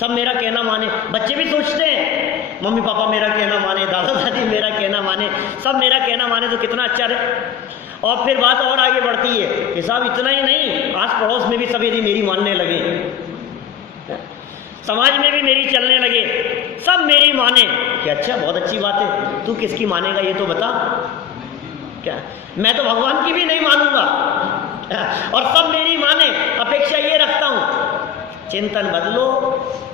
सब मेरा कहना माने। बच्चे भी सोचते हैं मम्मी पापा मेरा कहना माने, दादा दादी मेरा कहना माने, सब मेरा कहना माने तो कितना अच्छा रहे। और फिर बात और आगे बढ़ती है कि साहब इतना ही नहीं, आस पड़ोस में भी सब यदि मेरी मानने लगे, समाज में भी मेरी चलने लगे, सब मेरी माने, कि अच्छा बहुत अच्छी बात है। तू किसकी मानेगा ये तो बता। क्या मैं तो भगवान की भी नहीं मानूंगा और सब मेरी माने, अपेक्षा ये रखता हूं। चिंतन बदलो।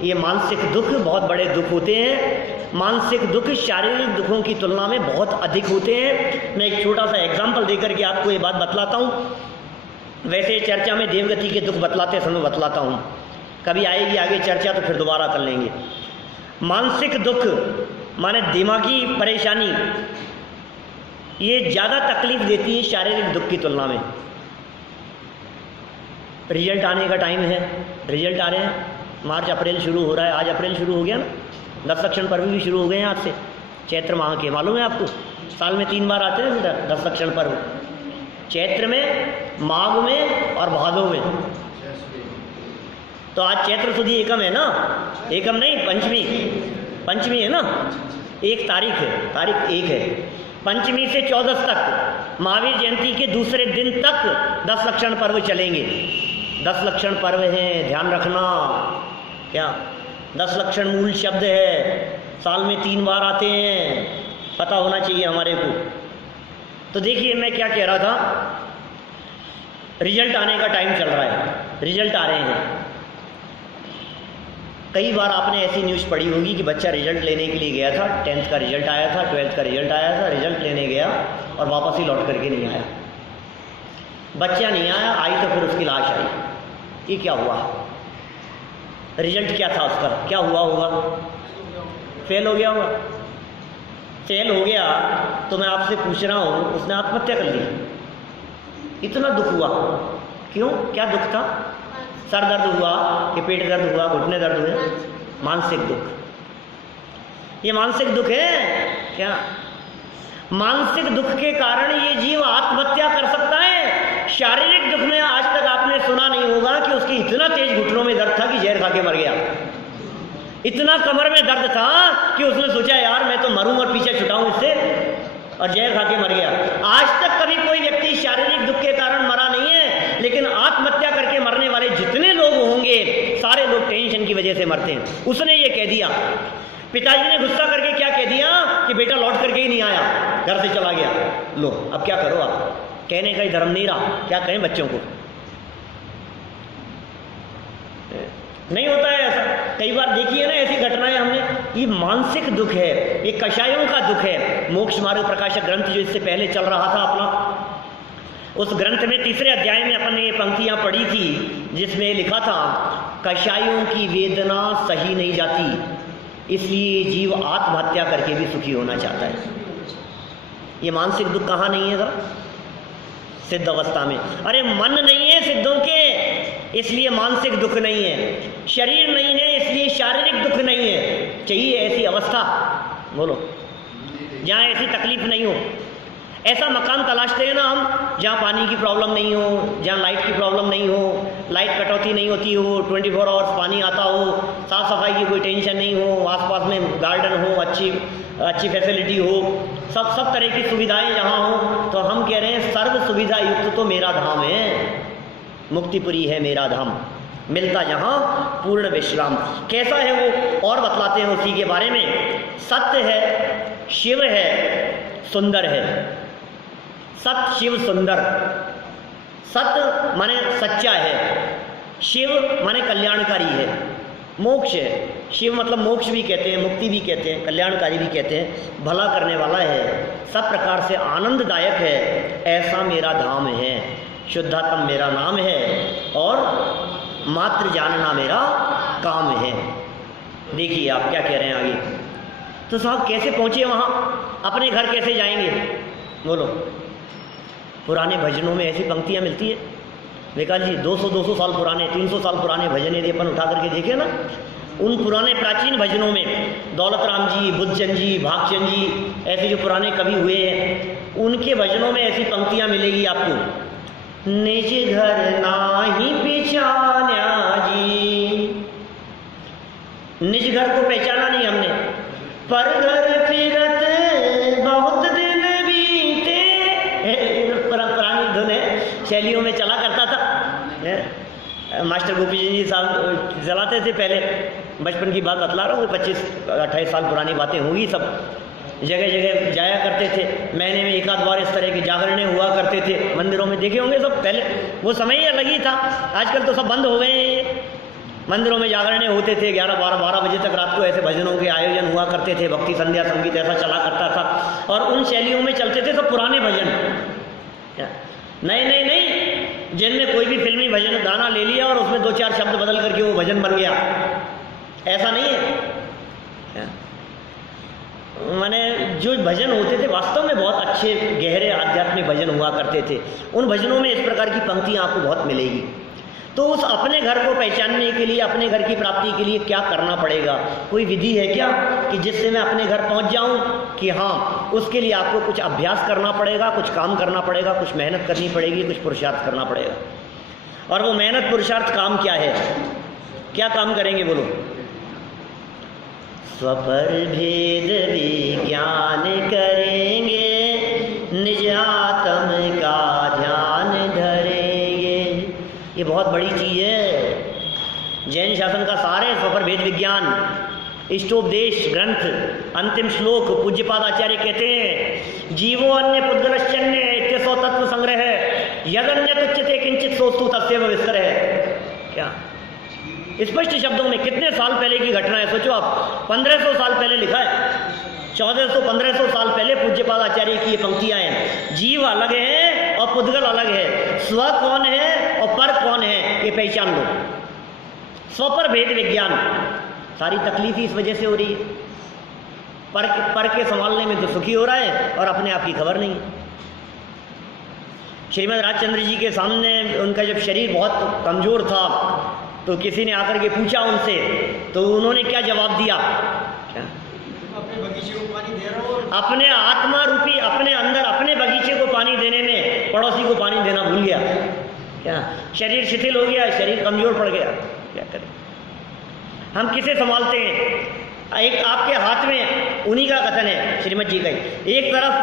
ये मानसिक दुख बहुत बड़े दुख होते हैं। मानसिक दुख शारीरिक दुखों की तुलना में बहुत अधिक होते हैं। मैं एक छोटा सा एग्जाम्पल देकर के आपको ये बात बतलाता हूँ। वैसे चर्चा में देवगति के दुख बतलाते समय बतलाता हूँ, कभी आएगी आगे चर्चा तो फिर दोबारा कर लेंगे। मानसिक दुख माने दिमागी परेशानी, ये ज़्यादा तकलीफ देती है शारीरिक दुख की तुलना में। रिजल्ट आने का टाइम है, रिजल्ट आ रहे हैं। मार्च अप्रैल शुरू हो रहा है, आज अप्रैल शुरू हो गया ना, 10 लक्षण पर्व भी शुरू हो गए हैं आज से। चैत्र माह के मालूम है आपको, साल में 3 बार आते हैं 10 लक्षण पर्व, चैत्र में, माघ में और भादो में। तो आज चैत्र सुधी एकम है ना, एकम नहीं पंचमी है ना, 1 तारीख है, तारीख 1 है। पंचमी से 14 तक, महावीर जयंती के दूसरे दिन तक 10 लक्षण पर्व चलेंगे। 10 लक्षण पर्व हैं, ध्यान रखना। क्या 10 लक्षण मूल शब्द है, साल में 3 बार आते हैं, पता होना चाहिए हमारे को। तो देखिए मैं क्या कह रहा था, रिजल्ट आने का टाइम चल रहा है, रिजल्ट आ रहे हैं। कई बार आपने ऐसी न्यूज़ पढ़ी होगी कि बच्चा रिजल्ट लेने के लिए गया था, 10th का रिजल्ट आया था, 12th का रिजल्ट आया था, रिजल्ट लेने गया और वापस ही लौट करके नहीं आया। बच्चा नहीं आया, आई तो फिर उसकी लाश आई। ये क्या हुआ? रिजल्ट क्या था उसका, क्या हुआ होगा? फेल हो गया होगा। फेल हो गया तो मैं आपसे पूछ रहा हूँ, उसने आत्महत्या कर ली। इतना दुख हुआ क्यों? क्या दुख था? सर दर्द हुआ कि पेट दर्द हुआ, घुटने दर्द हुए? मानसिक दुख। ये मानसिक दुख है क्या? मानसिक दुख के कारण ये जीव आत्महत्या कर सकता है। शारीरिक दुख में आज तक आपने सुना नहीं होगा कि उसकी इतना तेज घुटनों में दर्द था कि जहर खा के मर गया। इतना कमर में दर्द था कि उसने सोचा यार मैं तो मरूं और पीछे छुटाऊं इससे, और जहर खा के मर गया। आज तक कभी कोई व्यक्ति शारीरिक दुख के कारण मरा नहीं है, लेकिन आत्महत्या करके मरने वाले जितने लोग होंगे सारे लोग टेंशन की वजह से मरते हैं। उसने ये कह दिया, पिताजी ने गुस्सा करके क्या कह दिया कि बेटा लौट करके ही नहीं आया, घर से चला गया। लो अब क्या करो आप, कहने का ही धर्म नहीं रहा, क्या कहें बच्चों को? नहीं होता है ऐसा। कई बार देखी है ना ऐसी घटनाएं हमने, ये मानसिक दुख है, ये कषायों का दुख है। मोक्ष मार्ग प्रकाशक ग्रंथ जो इससे पहले चल रहा था अपना, उस ग्रंथ में 3 अध्याय में अपन ने ये पंक्तियां पढ़ी थी जिसमें लिखा था, कषायों की वेदना सही नहीं जाती, इसलिए जीव आत्महत्या करके भी सुखी होना चाहता है। ये मानसिक दुख कहाँ नहीं है सर? सिद्ध अवस्था में। अरे मन नहीं है सिद्धों के, इसलिए मानसिक दुख नहीं है। शरीर नहीं है इसलिए शारीरिक दुख नहीं है। चाहिए ऐसी अवस्था, बोलो, जहाँ ऐसी तकलीफ नहीं हो। ऐसा मकान तलाशते हैं ना हम, जहाँ पानी की प्रॉब्लम नहीं हो, जहाँ लाइट की प्रॉब्लम नहीं हो, लाइट कटौती नहीं होती हो, 24 आवर्स पानी आता हो, साफ़ सफाई की कोई टेंशन नहीं हो, आसपास में गार्डन हो, अच्छी फैसिलिटी हो, सब तरह की सुविधाएं जहाँ हो। तो हम कह रहे हैं सर्व सुविधा युक्त तो मेरा धाम है, मुक्तिपुरी है मेरा धाम, मिलता जहाँ पूर्ण विश्राम। कैसा है वो और बतलाते हैं उसी के बारे में। सत्य है, शिव है, सुंदर है। सत्य शिव सुंदर। सत्य माने सच्चा है, शिव माने कल्याणकारी है, मोक्ष है। शिव मतलब मोक्ष भी कहते हैं, मुक्ति भी कहते हैं, कल्याणकारी भी कहते हैं, भला करने वाला है, सब प्रकार से आनंददायक है। ऐसा मेरा धाम है, शुद्धात्म मेरा नाम है और मात्र जानना मेरा काम है। देखिए आप क्या कह रहे हैं आगे। तो साहब कैसे पहुँचे वहाँ, अपने घर कैसे जाएंगे, बोलो। पुराने भजनों में ऐसी पंक्तियाँ मिलती है विकास जी, 200 साल पुराने, 300 साल पुराने भजन यदि अपन उठा करके देखें ना, उन पुराने प्राचीन भजनों में दौलत राम जी, बुद्धचंद जी, भागचंद जी, ऐसे जो पुराने कवि हुए हैं, उनके भजनों में ऐसी पंक्तियाँ मिलेगी आपको। निज घर नाही पहचाना जी, निज घर को पहचाना नहीं हमने, पर घर फिरत बहुत दिन बीते। पुरानी धुन है, शैलियों में चला करता था। मास्टर गोपी जी साहब चलाते थे पहले, बचपन की बात बतला रहा हूँ, 25-28 साल पुरानी बातें होंगी। सब जगह जगह जाया करते थे, महीने में 1 आध बार इस तरह की जागरणे हुआ करते थे, मंदिरों में देखे होंगे सब। पहले वो समय ही अलग ही था, आजकल तो सब बंद हो गए हैं। मंदिरों में जागरणे होते थे, 11-12 बजे तक रात को ऐसे भजनों के आयोजन हुआ करते थे, भक्ति संध्या संगीत ऐसा चला करता था, और उन शैलियों में चलते थे सब पुराने भजन। नहीं, जिनमें कोई भी फिल्मी भजन गाना ले लिया और उसमें 2-4 शब्द बदल करके वो भजन बन गया, ऐसा नहीं है। माने जो भजन होते थे वास्तव में बहुत अच्छे गहरे आध्यात्मिक भजन हुआ करते थे। उन भजनों में इस प्रकार की पंक्तियाँ आपको बहुत मिलेगी। तो उस अपने घर को पहचानने के लिए, अपने घर की प्राप्ति के लिए क्या करना पड़ेगा? कोई विधि है क्या कि जिससे मैं अपने घर पहुंच जाऊं? कि हाँ, उसके लिए आपको कुछ अभ्यास करना पड़ेगा, कुछ काम करना पड़ेगा, कुछ मेहनत करनी पड़ेगी, कुछ पुरुषार्थ करना पड़ेगा। और वो मेहनत पुरुषार्थ काम क्या है? क्या काम करेंगे बोलो? स्वपर भेद विज्ञान करेंगे, निज आत्म का ध्यान धरेंगे। ये बहुत बड़ी चीज़ है। जैन शासन का सार है स्वपर भेद विज्ञान, इष्टोपदेश ग्रंथ, अंतिम श्लोक पूज्यपाद आचार्य कहते हैं, जीवो अन्य पुद्गलश्चन्य इत्यसो तत्व संग्रह यदन्य तुच्यते किंचित सोस्तु तस्यैव विस्तर है। क्या स्पष्ट शब्दों में, कितने साल पहले की घटना है सोचो आप, 1500 साल पहले लिखा है, 1400-1500 साल पहले पूज्यपाद आचार्य की ये पंक्तियां हैं। जीव अलग है और पुद्गल अलग है, स्व कौन है और पर कौन है ये पहचान लो। स्वपर भेद विज्ञान, सारी तकलीफ ही इस वजह से हो रही है। पर के संभालने में तो सुखी हो रहा है और अपने आप की खबर नहीं। श्रीमद राजचंद्र जी के सामने उनका जब शरीर बहुत कमजोर था तो किसी ने आकर के पूछा उनसे, तो उन्होंने क्या जवाब दिया? अपने बगीचे को पानी दे रहा हूं, अपने आत्मा रूपी अपने अंदर अपने बगीचे को पानी देने में पड़ोसी को पानी देना भूल गया। क्या शरीर शिथिल हो गया, शरीर कमजोर पड़ गया, क्या करें? हम किसे संभालते हैं? एक आपके हाथ में, उन्हीं का कथन है श्रीमद जी का, एक तरफ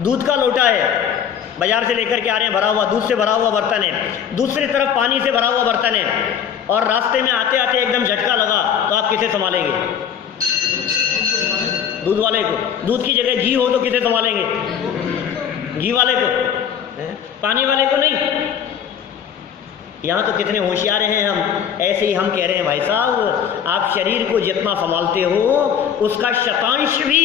दूध का लोटा है, बाजार से लेकर के आ रहे हैं, भरा हुआ दूध से भरा हुआ बर्तन है, दूसरी तरफ पानी से भरा हुआ बर्तन है, और रास्ते में आते आते एकदम झटका लगा, तो आप किसे संभालेंगे? दूध वाले को। दूध की जगह घी हो तो किसे संभालेंगे? घी वाले को। पानी वाले को नहीं। यहाँ तो कितने होशियार हैं हम। ऐसे ही हम कह रहे हैं भाई साहब, आप शरीर को जितना संभालते हो उसका शतांश भी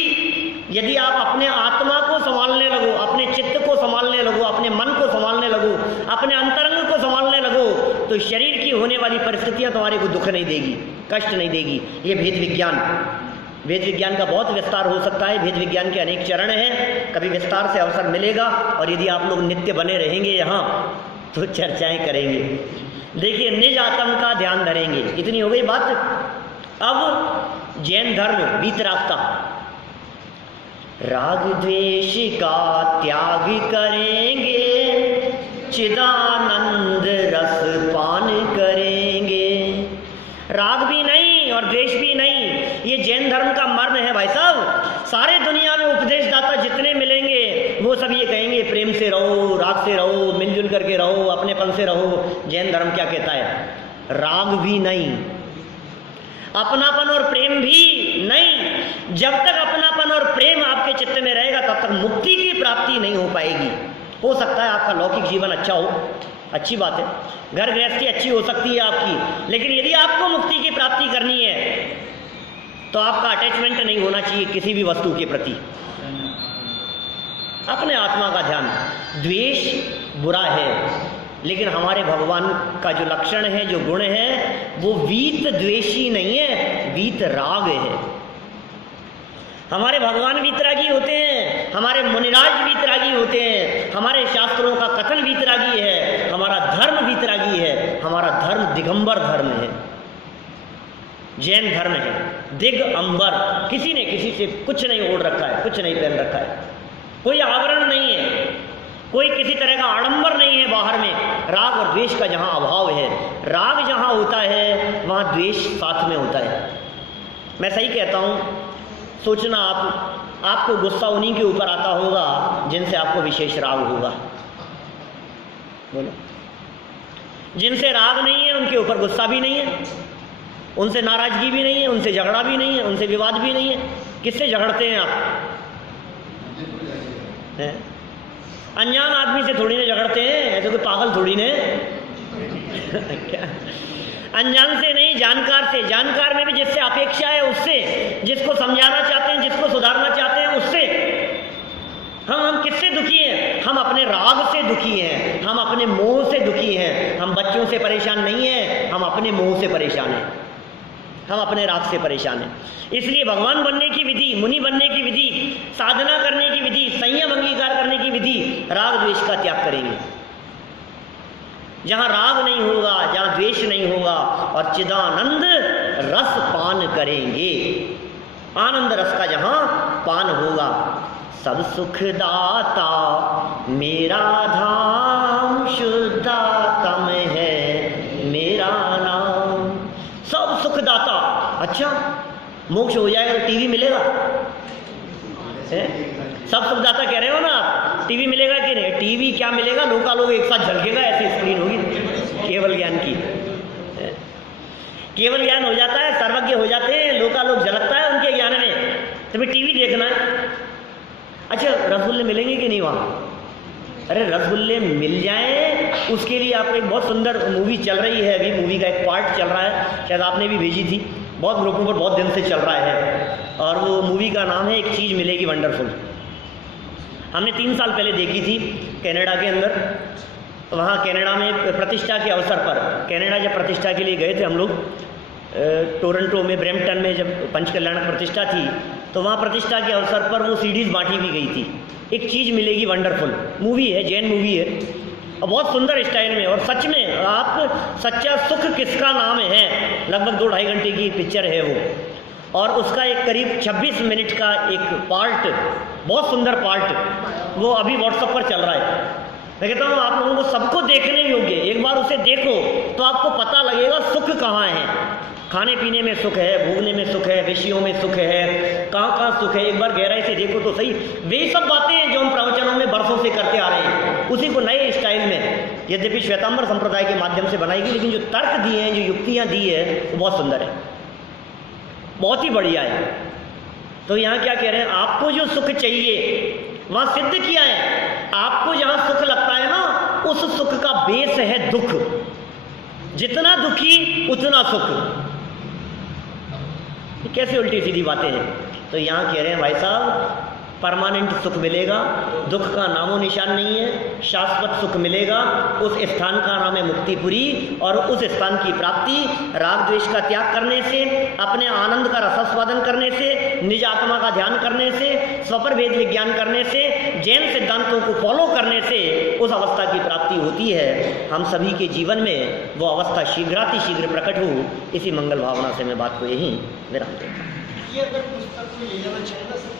यदि आप अपने आत्मा को संभालने लगो, अपने चित्त को संभालने लगो, अपने मन को संभालने लगो, अपने अंतरंग को संभालने लगो, तो शरीर की होने वाली परिस्थितियां तुम्हारे को दुख नहीं देगी, कष्ट नहीं देगी। ये भेद विज्ञान का बहुत विस्तार हो सकता है। भेद विज्ञान के अनेक चरण हैं, कभी विस्तार से अवसर मिलेगा और यदि आप लोग नित्य बने रहेंगे यहाँ तो चर्चाएं करेंगे। देखिए, निज आत्म का ध्यान धरेंगे। इतनी हो गई बात। अब जैन धर्म वीतरागता, राग द्वेष का त्याग करेंगे, चिदानंद रस पान करेंगे। राग भी नहीं और द्वेष भी नहीं, ये जैन धर्म का मर्म है भाई साहब। सारे दुनिया में उपदेशदाता जितने मिलेंगे वो सब ये कहेंगे प्रेम से रहो, राग से रहो, मिलजुल करके रहो, अपनेपन से रहो। जैन धर्म क्या कहता है? राग भी नहीं, अपनापन और प्रेम भी नहीं। जब तक अपनापन और प्रेम आपके चित्त में रहेगा तब तक मुक्ति की प्राप्ति नहीं हो पाएगी। हो सकता है आपका लौकिक जीवन अच्छा हो, अच्छी बात है, घर गृहस्थी अच्छी हो सकती है आपकी, लेकिन यदि आपको मुक्ति की प्राप्ति करनी है तो आपका अटैचमेंट नहीं होना चाहिए किसी भी वस्तु के प्रति। अपने आत्मा का ध्यान। द्वेष बुरा है, लेकिन हमारे भगवान का जो लक्षण है, जो गुण है, वो वीत द्वेषी नहीं है, वीत राग है। हमारे भगवान वीतरागी होते हैं, हमारे मुनिराज वीतरागी होते हैं, हमारे शास्त्रों का कथन वीतरागी है, हमारा धर्म वीतरागी है, हमारा धर्म दिगंबर धर्म है, जैन धर्म है। दिग अंबर, किसी ने किसी से कुछ नहीं ओढ़ रखा है, कुछ नहीं पहन रखा है, कोई आवरण नहीं है, कोई किसी तरह का आडंबर नहीं है बाहर में। राग और द्वेष का जहाँ अभाव है, राग जहाँ होता है वहाँ द्वेष साथ में होता है। मैं सही कहता हूँ। सोचना आपको गुस्सा उन्हीं के ऊपर आता होगा जिनसे आपको विशेष राग होगा। बोलो, जिनसे राग नहीं है उनके ऊपर गुस्सा भी नहीं है, उनसे नाराजगी भी नहीं है, उनसे झगड़ा भी नहीं है, उनसे विवाद भी नहीं है। किससे झगड़ते हैं आप? अनजान आदमी से थोड़ी ना झगड़ते हैं, ऐसे कोई पागल थोड़ी ने। क्या? अनजान से नहीं, जानकार से। जानकार में भी जिससे अपेक्षा है उससे, जिसको समझाना चाहते हैं, जिसको सुधारना चाहते हैं उससे। हम किससे दुखी हैं? हम अपने राग से दुखी हैं, हम अपने मोह से दुखी हैं। हम बच्चों से परेशान नहीं हैं, हम अपने मोह से परेशान हैं, हम अपने राग से परेशान हैं। इसलिए भगवान बनने की विधि, मुनि बनने की विधि, साधना करने की विधि, संयम अंगीकार करने की विधि, राग द्वेष का त्याग करेंगे। जहाँ राग नहीं होगा, जहाँ द्वेष नहीं होगा, और चिदानंद रस पान करेंगे। आनंद रस का जहाँ पान होगा। सब सुखदाता मेरा धाम, शुद्धात्म है मेरा नाम। सब सुखदाता। अच्छा, मोक्ष हो जाएगा तो टीवी मिलेगा? सब सुखदाता कह रहे हो ना आप? टीवी मिलेगा कि नहीं? टीवी क्या मिलेगा, लोग एक साथ झलकेगा, ऐसी स्क्रीन होगी केवल ज्ञान की। केवल ज्ञान हो जाता है, सर्वज्ञ हो जाते हैं, लोग झलकता है उनके ज्ञान में। तुम्हें टीवी देखना है। अच्छा, रसगुल्ले मिलेंगे कि नहीं वहाँ? अरे रसगुल्ले मिल जाएं, उसके लिए आपको एक बहुत सुंदर मूवी चल रही है अभी। मूवी का एक पार्ट चल रहा है, शायद आपने भी भेजी थी, बहुत ग्रुपों पर बहुत दिन से चल रहा है। और वो मूवी का नाम है एक चीज़ मिलेगी वंडरफुल। हमने 3 साल पहले देखी थी कनाडा के अंदर। वहाँ कनाडा में प्रतिष्ठा के अवसर पर, कनाडा जब प्रतिष्ठा के लिए गए थे हम लोग, टोरंटो में, ब्रैम्पटन में जब पंचकल्याणक प्रतिष्ठा थी, तो वहाँ प्रतिष्ठा के अवसर पर वो सीडीज़ बांटी भी गई थी। एक चीज़ मिलेगी वंडरफुल मूवी है, जैन मूवी है, और बहुत सुंदर स्टाइल में। और सच में आप सच्चा सुख किसका नाम है, लगभग 2-2.5 घंटे की पिक्चर है वो। और उसका एक करीब 26 मिनट का एक पार्ट, बहुत सुंदर पार्ट, वो अभी व्हाट्सएप पर चल रहा है। मैं कहता हूँ आप लोगों को सबको देखने योग्य। एक बार उसे देखो तो आपको पता लगेगा सुख कहाँ है। खाने पीने में सुख है, भोगने में सुख है, विषयों में सुख है, कहाँ सुख है, एक बार गहराई से देखो तो सही। वे सब बातें हैं जो हम प्रवचनों में बरसों से करते आ रहे हैं, उसी को नए स्टाइल में, यद्यपि श्वेतांबर संप्रदाय के माध्यम से बनाई गई, लेकिन जो तर्क दिए हैं, जो युक्तियाँ दी है, वो बहुत सुंदर है, बहुत ही बढ़िया है। तो यहाँ क्या कह रहे हैं? आपको जो सुख चाहिए वहाँ सिद्ध किया है। आपको जहाँ सुख लगता है ना, उस सुख का बेस है दुख। जितना दुखी उतना सुख। ये कैसे उल्टी सीधी बातें हैं। तो यहाँ कह रहे हैं भाई साहब परमानेंट सुख मिलेगा, दुख का नामो निशान नहीं है, शाश्वत सुख मिलेगा। उस स्थान का नाम है मुक्तिपुरी, और उस स्थान की प्राप्ति राग द्वेष का त्याग करने से, अपने आनंद का रसास्वादन करने से, निज आत्मा का ध्यान करने से, स्वप्रभेद विज्ञान करने से, जैन सिद्धांतों को फॉलो करने से उस अवस्था की प्राप्ति होती है। हम सभी के जीवन में वो अवस्था शीघ्रातिशीघ्र प्रकट हो, इसी मंगल भावना से मैं बात को यहीं विराम देता हूँ। ये अगर पुस्तक को ले जाना चाहिए